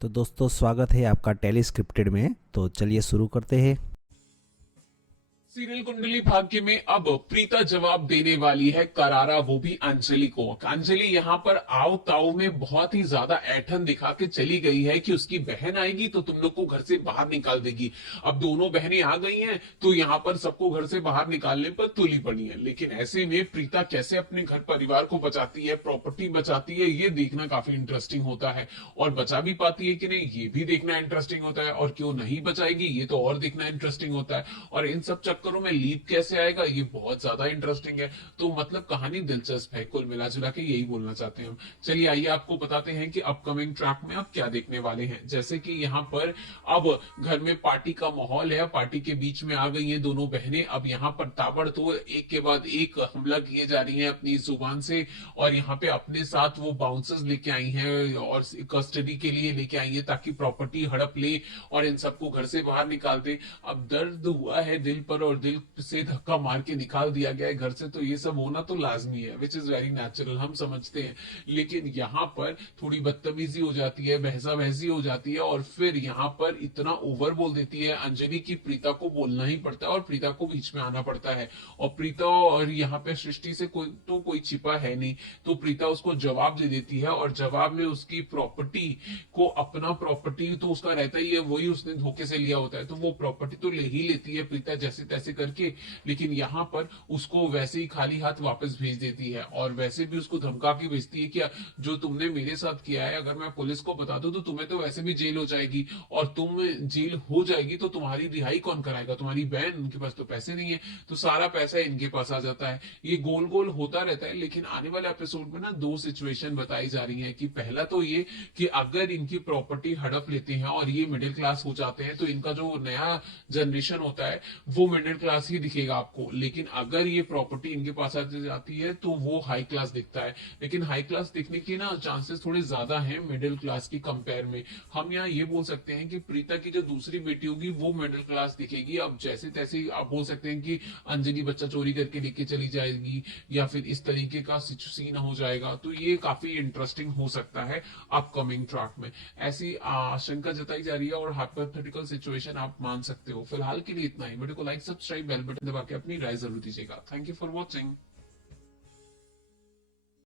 तो दोस्तों स्वागत है आपका टेली स्क्रिप्टेड में। तो चलिए शुरू करते हैं। सीरियल कुंडली भाग्य में अब प्रीता जवाब देने वाली है करारा, वो भी अंजलि को। अंजलि यहाँ पर आओ ताओ में बहुत ही ज्यादा ऐठन दिखा के चली गई है कि उसकी बहन आएगी तो तुम लोग को घर से बाहर निकाल देगी। अब दोनों बहनें आ गई हैं तो यहाँ पर सबको घर से बाहर निकालने पर तुली पड़ी है। लेकिन ऐसे में प्रीता कैसे अपने घर परिवार को बचाती है, प्रॉपर्टी बचाती है, ये देखना काफी इंटरेस्टिंग होता है। और बचा भी पाती है कि नहीं, ये भी देखना इंटरेस्टिंग होता है। और क्यों नहीं बचाएगी, ये तो और देखना इंटरेस्टिंग होता है। और इन सब चक्करों में लीप कैसे आएगा, ये बहुत ज्यादा इंटरेस्टिंग है। तो मतलब कहानी दिलचस्प है, कुल मिला जुला के यही बोलना चाहते हैं हम। चलिए आइए आपको बताते हैं कि अपकमिंग ट्रैक में आप क्या देखने वाले हैं। जैसे कि यहाँ पर अब घर में पार्टी का माहौल है, पार्टी के बीच में आ गई हैं दोनों बहनें। अब यहाँ पर ताबड़तोड़ एक के बाद एक हमला किए जा रही हैं अपनी जुबान से। और यहाँ पे अपने साथ वो बाउंसर्स लेके आई हैं और कस्टडी के लिए लेके आई हैं ताकि प्रॉपर्टी हड़प ले और इन सबको घर से बाहर निकाल दे। अब दर्द हुआ है दिल पर और दिल से धक्का मार के निकाल दिया गया है घर से, तो ये सब होना तो लाजमी है, विच इज वेरी नेचुरल, हम समझते हैं। लेकिन यहाँ पर थोड़ी बदतमीजी हो जाती है, बहसा बहसी हो जाती है और फिर यहाँ पर इतना ओवर बोल देती है अंजलि की प्रीता को बोलना ही पड़ता है और प्रीता को बीच में आना पड़ता है। और प्रीता और यहाँ पे सृष्टि से कोई छिपा है नहीं, तो प्रीता उसको जवाब दे देती है और जवाब में उसकी प्रॉपर्टी को, अपना प्रॉपर्टी तो उसका रहता ही है, वही उसने धोखे से लिया होता है, तो वो प्रॉपर्टी तो ले ही लेती है प्रीता जैसे तैसे करके। लेकिन यहाँ पर उसको वैसे ही खाली हाथ वापस भेज देती है और वैसे भी उसको धमका के भेजती है कि जो तुमने मेरे साथ किया है अगर मैं पुलिस को बता दूं तो तुम्हें तो वैसे भी जेल हो जाएगी, और तुम जेल हो जाएगी तो तुम्हारी रिहाई कौन कराएगा, तुम्हारी बहन, उनके पास तो पैसे नहीं है, तो सारा पैसा इनके पास आ जाता है। ये गोल गोल होता रहता है। लेकिन आने वाले एपिसोड में ना दो सिचुएशन बताई जा रही है कि पहला तो ये कि अगर इनकी प्रॉपर्टी हड़प लेते हैं और ये मिडिल क्लास हो जाते हैं तो इनका जो नया जनरेशन होता है वो मिडिल क्लास ही दिखेगा आपको। लेकिन अगर ये प्रॉपर्टी इनके पास आ जाती है तो वो हाई क्लास दिखता है। लेकिन हाई क्लास दिखने के ना चांसेस थोड़े ज्यादा हैं मिडिल क्लास की कंपेयर में। हम यहाँ ये बोल सकते हैं कि प्रीता की जो दूसरी बेटी होगी वो मिडिल क्लास दिखेगी। अब जैसे तैसे आप बोल सकते हैं कि अंजलि बच्चा चोरी करके लेके चली जाएगी या फिर इस तरीके का सीन हो जाएगा, तो ये काफी इंटरेस्टिंग हो सकता है अपकमिंग ट्रैक में। ऐसी आशंका जताई जा रही है और हाइपोथेटिकल सिचुएशन आप मान सकते हो। फिलहाल के लिए इतना ही। वीडियो को लाइक, सब्सक्राइब, बेल बटन दबा के अपनी राय जरूर दीजिएगा। Thank you for watching.